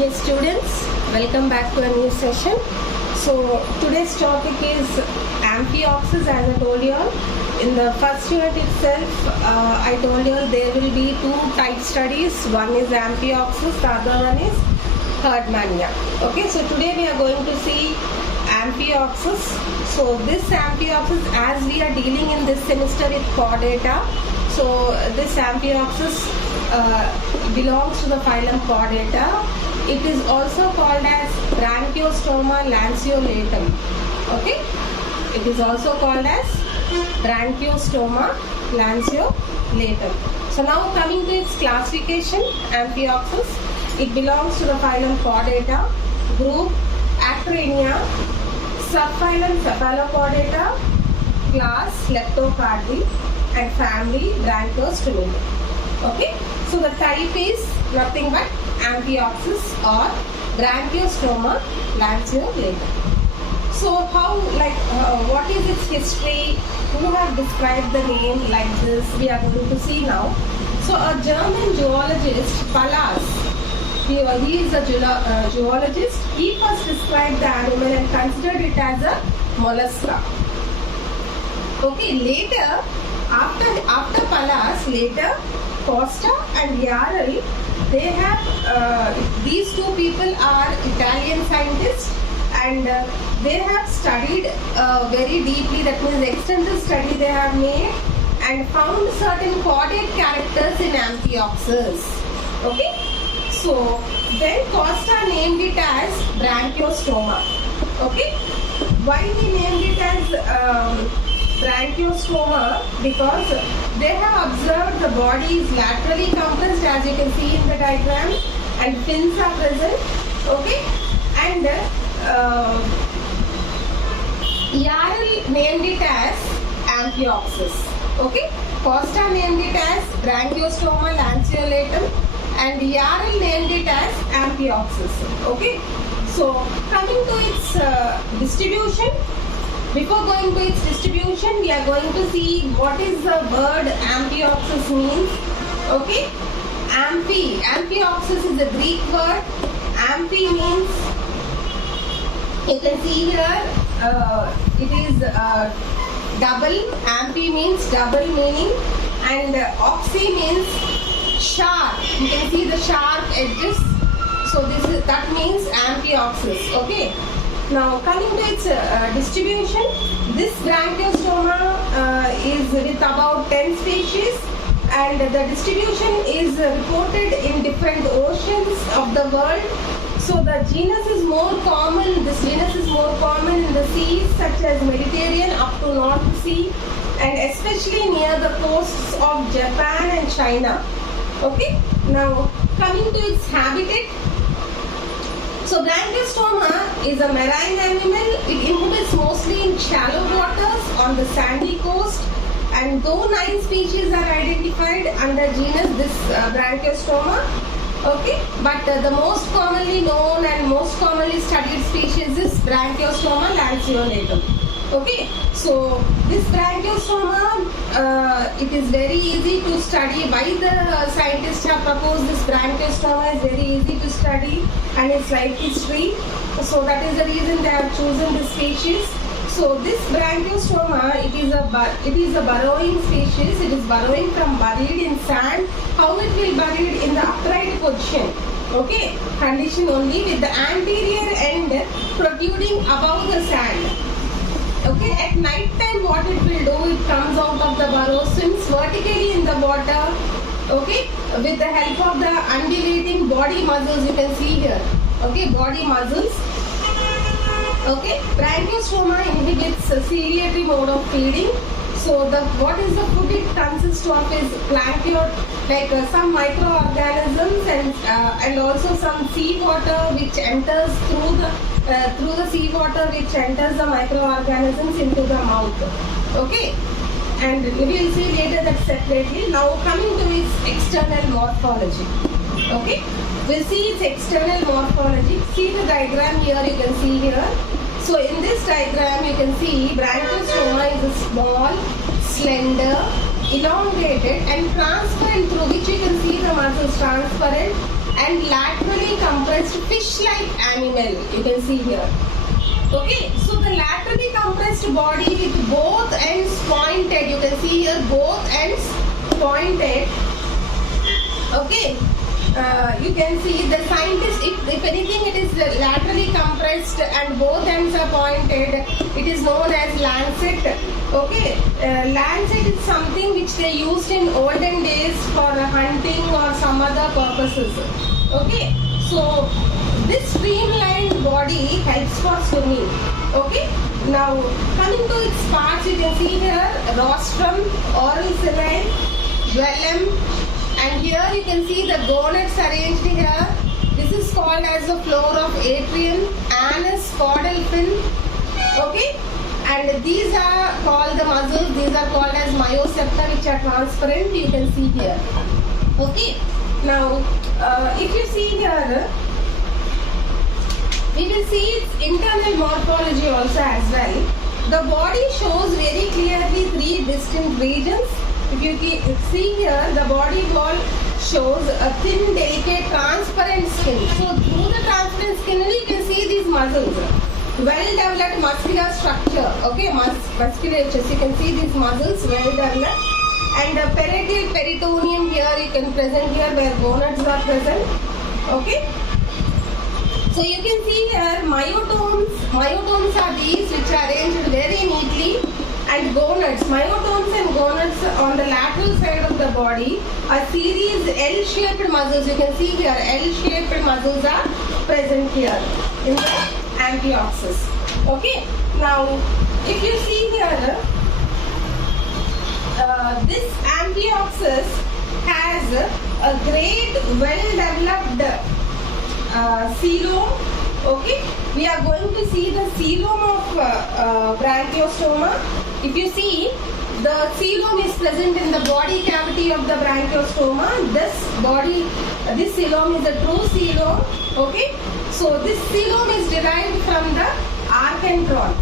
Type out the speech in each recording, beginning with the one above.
Dear students, welcome back to a new session. So today's topic is Amphioxus, as I told you all. In the first unit itself, I told you all there will be two type studies. One is Amphioxus, the other one is Herdmania. Okay, so today we are going to see Amphioxus. So this Amphioxus, as we are dealing in this semester with Chordata, so this Amphioxus belongs to the phylum Chordata. It is also called as Branchiostoma lanceolatum. Okay, it is also called as Branchiostoma lanceolatum. So now coming to its classification, Amphioxus, it belongs to the phylum Chordata, group Acrania, subphylum Cephalochordata, class Leptocardi, and family Branchiostoma. Okay, so the type is nothing but Amphioxus or Branchiostoma lanceolatum. So how, what is its history? Who have described the name like this? We are going to see now. So a German zoologist, Pallas, he is a zoologist. He first described the animal and considered it as a mollusca. Okay, later, after Pallas, later Costa and Yarrell, they have, these two people are Italian scientists, and they have studied very deeply, that means extensive study they have made, and found certain chordate characters in Amphioxus. Okay, so then Costa named it as Branchiostoma. Okay, why he named it as Branchiostoma? Because they have observed the body is laterally compressed, as you can see in the diagram, and fins are present. Okay, and Yarrell named it as Amphioxus. Okay, Costa named it as Branchiostoma lanceolatum, and Yarrell named it as Amphioxus. Okay, so coming to its distribution. Before going to its distribution, we are going to see what is the word Amphioxus means. Okay, Amphioxus is a Greek word. Amphi means, you can see here, it is double. Amphi means double meaning, and oxy means sharp. You can see the sharp edges. So that means Amphioxus. Okay. Now coming to its distribution, this Branchiostoma is with about 10 species, and the distribution is reported in different oceans of the world. So the genus is more common, this genus is more common in the seas such as Mediterranean up to North Sea, and especially near the coasts of Japan and China. Okay, now coming to its habitat. So Branchiostoma is a marine animal. It inhabits mostly in shallow waters on the sandy coast, and though 9 species are identified under genus this Branchiostoma, okay, but the most commonly known and most commonly studied species is Branchiostoma lanceolatum. Okay, so this Branchiostoma, it is very easy to study. Why the scientists have proposed this Branchiostoma is very easy to study, and its life history. So that is the reason they have chosen this species. So this Branchiostoma, it is a burrowing species. It is burrowing from buried in sand. How it will buried in the upright position? Okay, condition only, with the anterior end protruding above the sand. Okay, at night time what it will do, it comes out of the burrow, swims vertically in the water, okay, with the help of the undulating body muscles, you can see here, okay, body muscles. Okay, Branchiostoma inhibits ciliary mode of feeding. So what is the food it consists of is plankton, like some microorganisms, and also some seawater which enters through the seawater, which enters the microorganisms into the mouth. Okay, and we will see later that separately. Now coming to its external morphology. Okay, we'll see its external morphology. See the diagram here, you can see here. So in this diagram you can see Branchiostoma is a small, slender, elongated and transparent, through which you can see the muscles transparent, and laterally compressed fish-like animal. You can see here. Okay, so the laterally compressed body with both ends pointed. You can see here both ends pointed. Okay, you can see the scientist, if anything it is laterally compressed and both ends are pointed, it is known as lancet. Okay, lancet is something which they used in olden days for hunting or some other purposes. Okay, so this streamlined body helps for swimming. Okay, now coming to its parts, you can see here rostrum, oral cilia, velum, and here you can see the gonads arranged here. This is called as the floor of atrium, anus, caudal fin. Okay, and these are called the muscles. These are called as myocepta, which are transparent. You can see here. Okay, now if you see here, we will see its internal morphology also as well. The body shows very clearly three distinct regions. If you see here, the body wall shows a thin, delicate, transparent skin. So through the transparent skin, you can see these muscles. Well-developed muscular structure. Okay, musculature. So you can see these muscles well developed. And the parietal peritoneum here you can present here where gonads are present. Okay. So you can see here myotomes. Myotomes are these which are arranged very neatly, and gonads. Myotomes and gonads on the lateral side of the body. A series L-shaped muscles. You can see here L-shaped muscles are present here in the amphioxus. Okay. Now, if you see here, this amphioxus has a great well-developed coelom. Okay, we are going to see the coelom of Branchiostoma. If you see, the coelom is present in the body cavity of the Branchiostoma. This coelom is a true coelom. Okay, so this coelom is derived from the archenteron,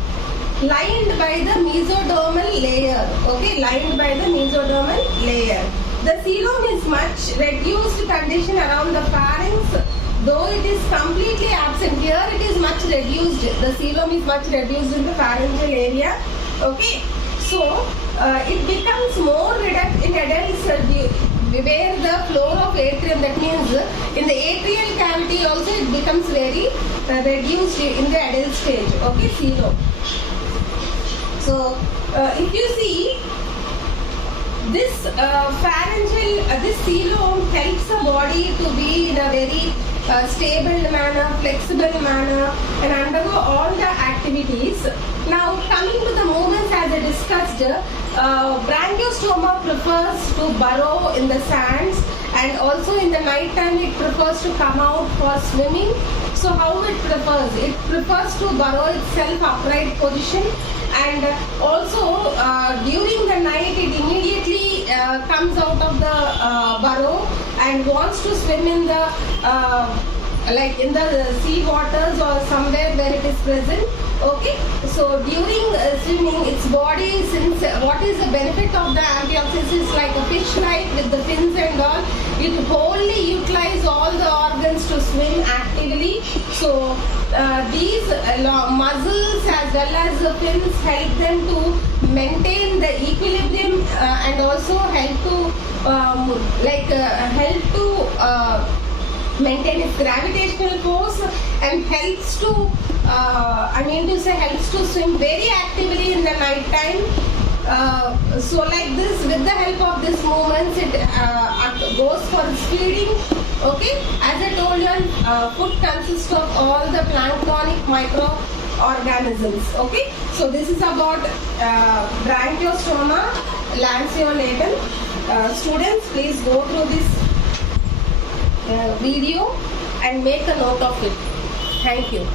lined by the mesodermal layer. Okay, lined by the mesodermal layer. The coelom is much reduced condition around the pharynx. Though it is completely absent here, it is much reduced. The coelom is much reduced in the pharyngeal area. Okay, so it becomes more reduced in adults where the floor of atrium, that means in the atrial cavity also it becomes very reduced in the adult stage. Okay, coelom. So if you see, this pharyngeal, this coelom helps the body to be in a very stable manner, flexible manner, and undergo all the activities. Now, coming to the movements as I discussed, Branchiostoma prefers to burrow in the sands, and also in the night time it prefers to come out for swimming. So how it prefers? It prefers to burrow itself upright position, and also during the night it immediately comes out of the burrow and wants to swim in the like in the sea waters or somewhere where it is present. Okay, so during swimming, its body, since what is the benefit of the amphioxus is like a fish-like with the fins and all, it wholly utilize all the organs to swim actively. So these muscles as well as the fins help them to maintain the equilibrium and also help to maintain its gravitational force, and helps to helps to swim very actively in the night time. So like this, with the help of this movements, it goes for feeding. Okay, as I told you, food consists of all the planktonic microorganisms. Okay, so this is about Branchiostoma lanceolatum. Students, please go through this video and make a note of it. Thank you.